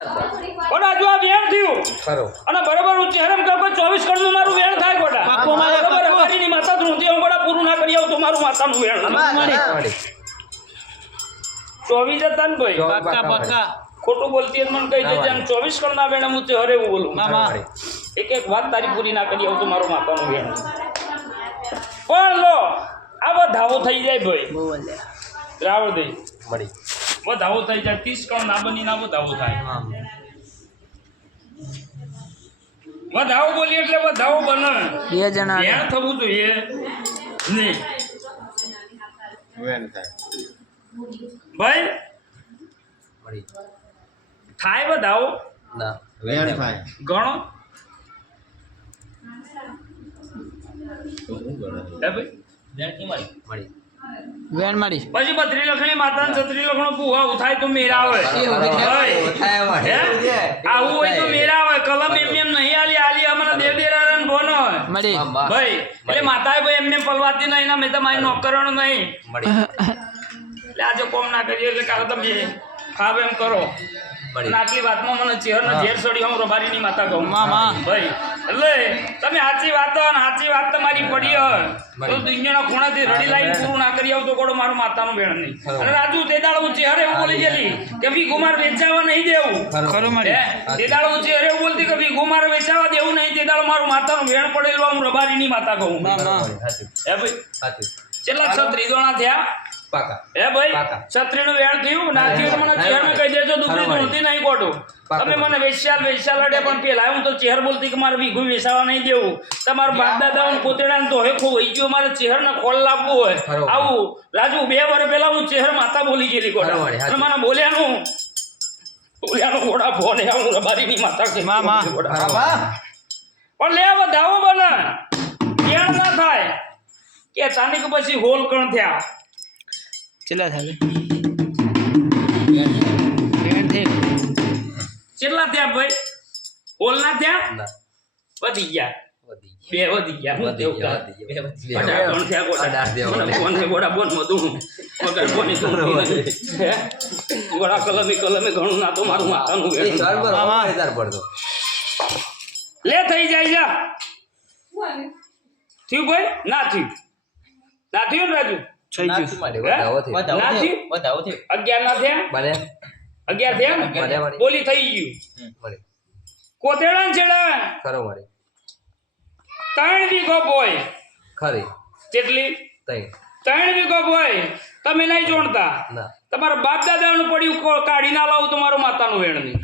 કોડા જો આ વેણ થયું ખરો અને બરોબર હું ચહેરમ કહું કે 24 કણનું મારું વેણ થાય કોડા પાકો મારે બરોબર અમારીની માતા ધ્રુંતી હું કોડા પૂરું ના કરી આવું તો મારું માતાનું વેણ મારી 24 હતા ને ભાઈ પક્કા પક્કા ખોટું બોલતી મને કહી દેજે અને 24 કણના વેણ હું ચહેરે એવું બોલું મામા એક એક વાત તારી પૂરી ના કરી આવું તો મારું માતાનું વેણ પણ લો આ બધાવો થઈ જાય ભાઈ રાવળ દઈ મળી વધાવો થઈ જાય 30 કણ ના બની ના વધાવો થાય વધાવો બોલી એટલે વધાવો બને બે જણા વેણ થવું જોઈએ નહીં વેન થાય ભાઈ મળી થાય વધાવો ના વેન થાય ગણો તો હું ગણે હે ભાઈ વેણ કી મારી મળી વેણ મારી પછી 32 લખણી માતા 36 લખણો ભૂવા થાય તો મેરા આવે હે? આવું હોય તો મેરા આવે કલમ એમ નહીં આલી અમારા દેવદેરાન બોનો મળી ભાઈ એટલે માતાએ ભાઈ એમને પલવાતી નહીં ના મેં તો મારી નોકરણો નહીં મળી એટલે આજે કોમ ના કરીએ એટલે કાલે તમે ખાવ એમ કરો અને આટલી વાતમાં મને ચેહરનો ઝેર સડી હું રબારીની માતા કહું મામા. ભાઈ એટલે તમે સાચી વાત અને સાચી વાત તમારી પડી હોય તો દુનિયાના ખૂણાથી રડી લાઈન પૂરું ના કરી આવું તો કોડો મારું માતાનું વેણ નહીં અને રાજુ તે દાળ હું ચેહર એવું બોલી ગયેલી કે ભી ગુમાર વેચાવા નહીં દેવું ખરું મારી હે? તે દાળ હું ચેહર એવું બોલતી કે ભી ગુમાર વેચાવા દેવું નહીં તે દાળ મારું માતાનું વેણ પડેલું હું રબારીની માતા કહું મામા હે ભાઈ સાચું કેટલા છત્રી દોણા થયા પાકા હે ભાઈ પાકા. છત્રીનું વેણ થયું ના થયું તો મને ચેહરને કહી દેજો દુબળી ધૂળતી નહીં કોટું પાકા. તમે મને વેશ્યા અડે પણ પેલા હું તો ચેહર બોલતી કે મારે વીઘું વેચાવા નહીં દેવું તમારા બાપ દાદા પોતેડા તો હવે ખોવાઈ ગયો મારે ચેહરને ખોળ લાવવું હોય ખરું. આવું રાજુ 2 વર્ષ પહેલા હું ચેહર માતા બોલી ગયેલી કોટા ખરું વાળી, અને મને બોલ્યાનું ઘોડા ભોલે હું રબારીની માતા કે મામા. પણ લે વધાવો બને કેણ ના થાય કે ચાની કે પછી હોલ કણ થયા ચલા થાય વેણ થઈ કેટલા થયા ભાઈ હોલ ના થયા ના વધી ગયા વધી બે વધી ગયા હું વધી તેવું ગયા, કહું. વધી ગયા. બે વધી ગયા. 18 થયા ગોડા. 18 થયા. મને ફોન છે ગોડા બોન મધું વગર બોની તો હે ગોડા કલમે ઘણું ના તો મારું માથાનું વેણ. મામા. પડતો લે થઈ જાય જા થયું ભાઈ ના થયું ને રાજુ થઈ ગયું વધાવો થઈ ના થયું 11 ના થયા બને 11 થયા ને બને મળી બોલી થઈ ગયું મળી કોતેડા ને છેડા ખરો મળી 3 વીઘો બોય ખરી કેટલી તઈ 3 વીઘો બોય તમે નહીં જોણતા ના તમારા બાપ દાદાનું પડ્યું કાઢી ના લાવું તો મારું માતાનું વેણ નહીં